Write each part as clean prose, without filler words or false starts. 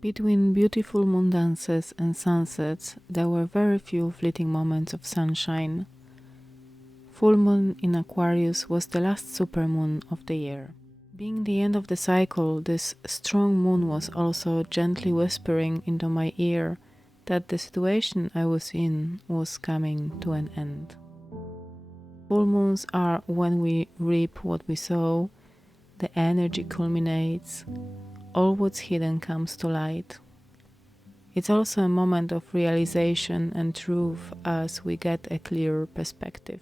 Between beautiful moon dances and sunsets, there were very few fleeting moments of sunshine. Full moon in Aquarius was the last supermoon of the year. Being the end of the cycle, this strong moon was also gently whispering into my ear that the situation I was in was coming to an end. Full moons are when we reap what we sow, the energy culminates, all what's hidden comes to light. It's also a moment of realization and truth as we get a clearer perspective.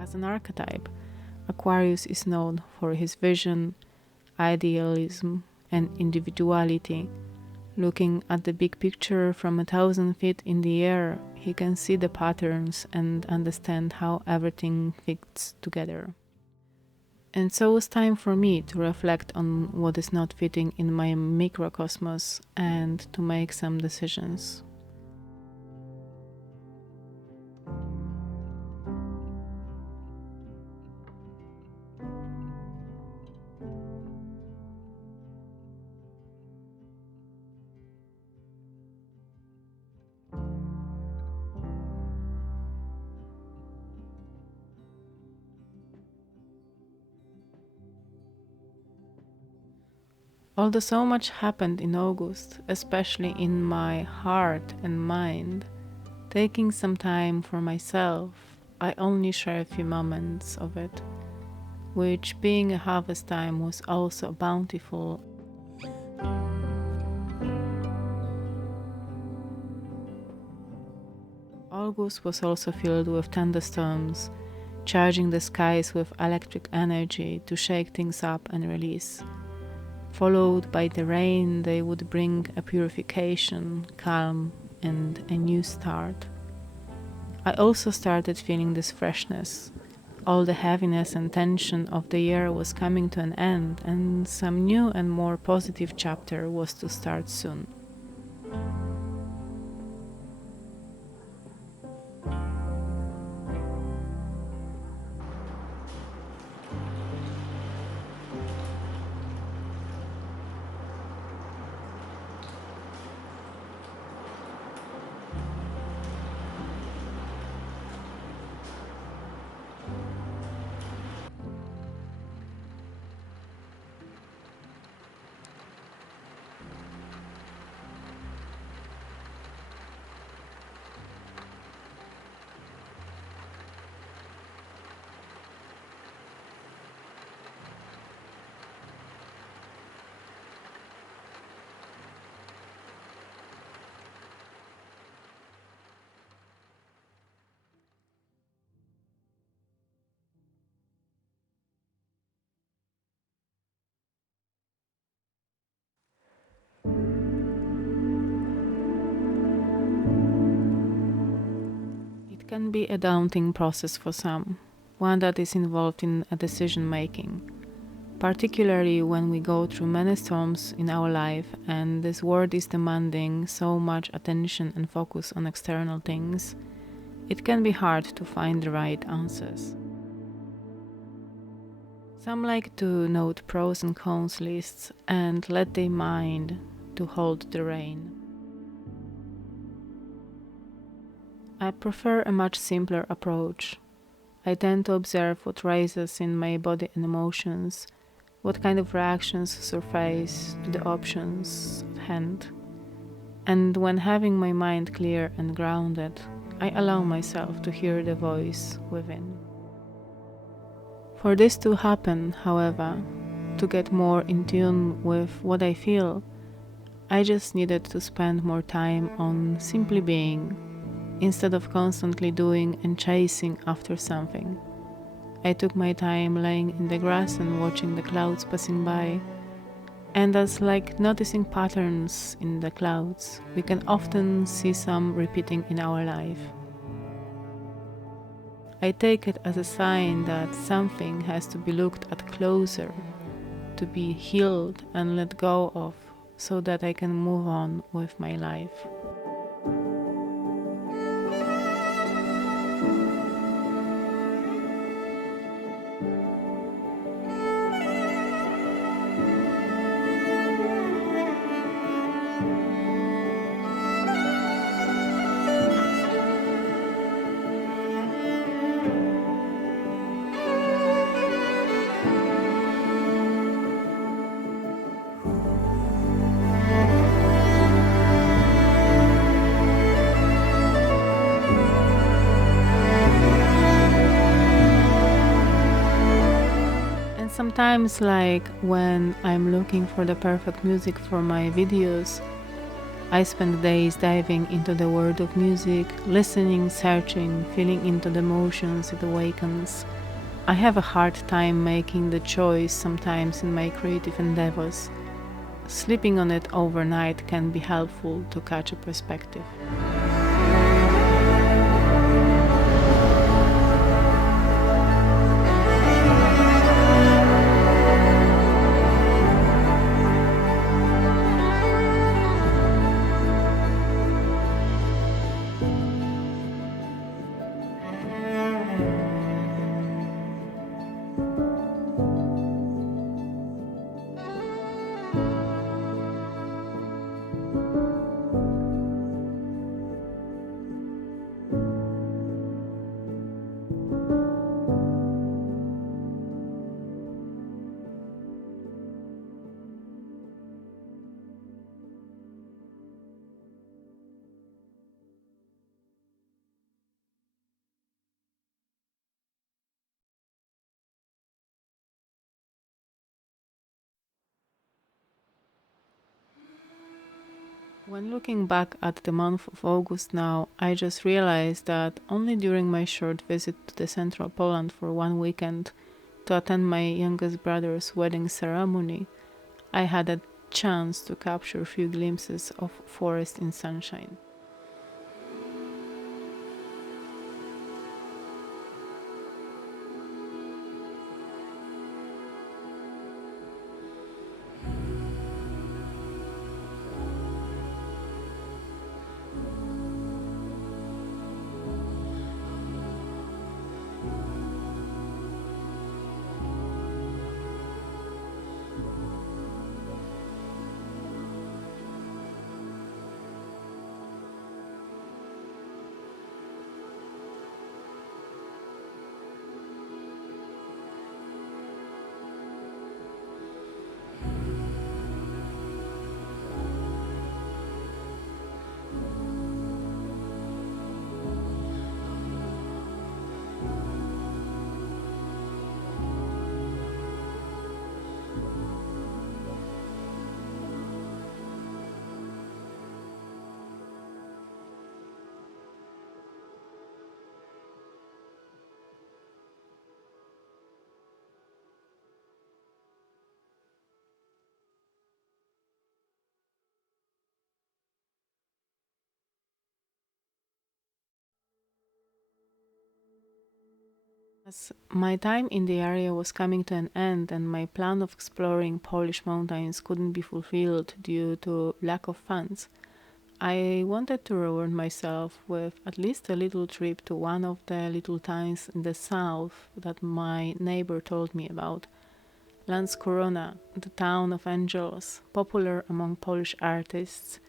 As an archetype, Aquarius is known for his vision, idealism, and individuality. Looking at the big picture from 1,000 feet in the air, he can see the patterns and understand how everything fits together. And so it's time for me to reflect on what is not fitting in my microcosmos and to make some decisions. Although so much happened in August, especially in my heart and mind, taking some time for myself, I only share a few moments of it, which being a harvest time was also bountiful. August was also filled with thunderstorms, charging the skies with electric energy to shake things up and release. Followed by the rain, they would bring a purification, calm, and a new start. I also started feeling this freshness. All the heaviness and tension of the year was coming to an end, and some new and more positive chapter was to start soon. It can be a daunting process for some, one that is involved in a decision making, particularly when we go through many storms in our life and this world is demanding so much attention and focus on external things. It can be hard to find the right answers. Some like to note pros and cons lists and let their mind to hold the rein. I prefer a much simpler approach. I tend to observe what rises in my body and emotions, what kind of reactions surface to the options at hand. And when having my mind clear and grounded, I allow myself to hear the voice within. For this to happen, however, to get more in tune with what I feel, I just needed to spend more time on simply being, instead of constantly doing and chasing after something. I took my time laying in the grass and watching the clouds passing by, and as like noticing patterns in the clouds, we can often see some repeating in our life. I take it as a sign that something has to be looked at closer, to be healed and let go of, so that I can move on with my life. Sometimes, like when I'm looking for the perfect music for my videos, I spend days diving into the world of music, listening, searching, feeling into the emotions it awakens. I have a hard time making the choice sometimes in my creative endeavors. Sleeping on it overnight can be helpful to catch a perspective. When looking back at the month of August now, I just realized that only during my short visit to the central Poland for one weekend to attend my youngest brother's wedding ceremony, I had a chance to capture a few glimpses of forest in sunshine. As my time in the area was coming to an end and my plan of exploring Polish mountains couldn't be fulfilled due to lack of funds, I wanted to reward myself with at least a little trip to one of the little towns in the south that my neighbor told me about. Korona, the town of angels, popular among Polish artists.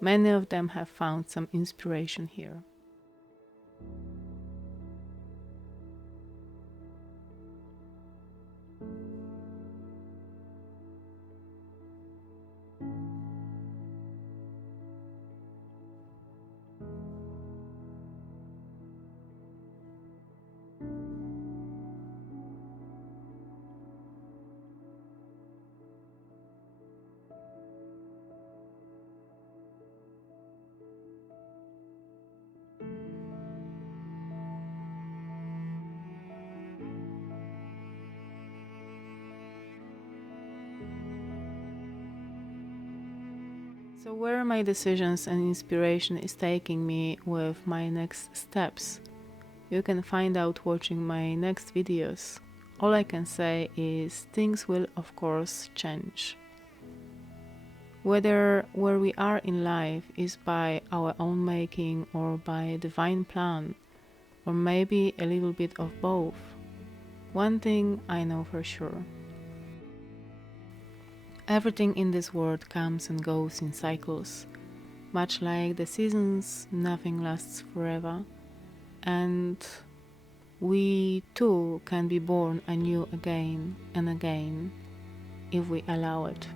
Many of them have found some inspiration here. So, where my decisions and inspiration is taking me with my next steps, you can find out watching my next videos. All I can say is things will of course change. Whether where we are in life is by our own making or by a divine plan, or maybe a little bit of both, one thing I know for sure. Everything in this world comes and goes in cycles. Much like the seasons, nothing lasts forever. And we too can be born anew again and again if we allow it.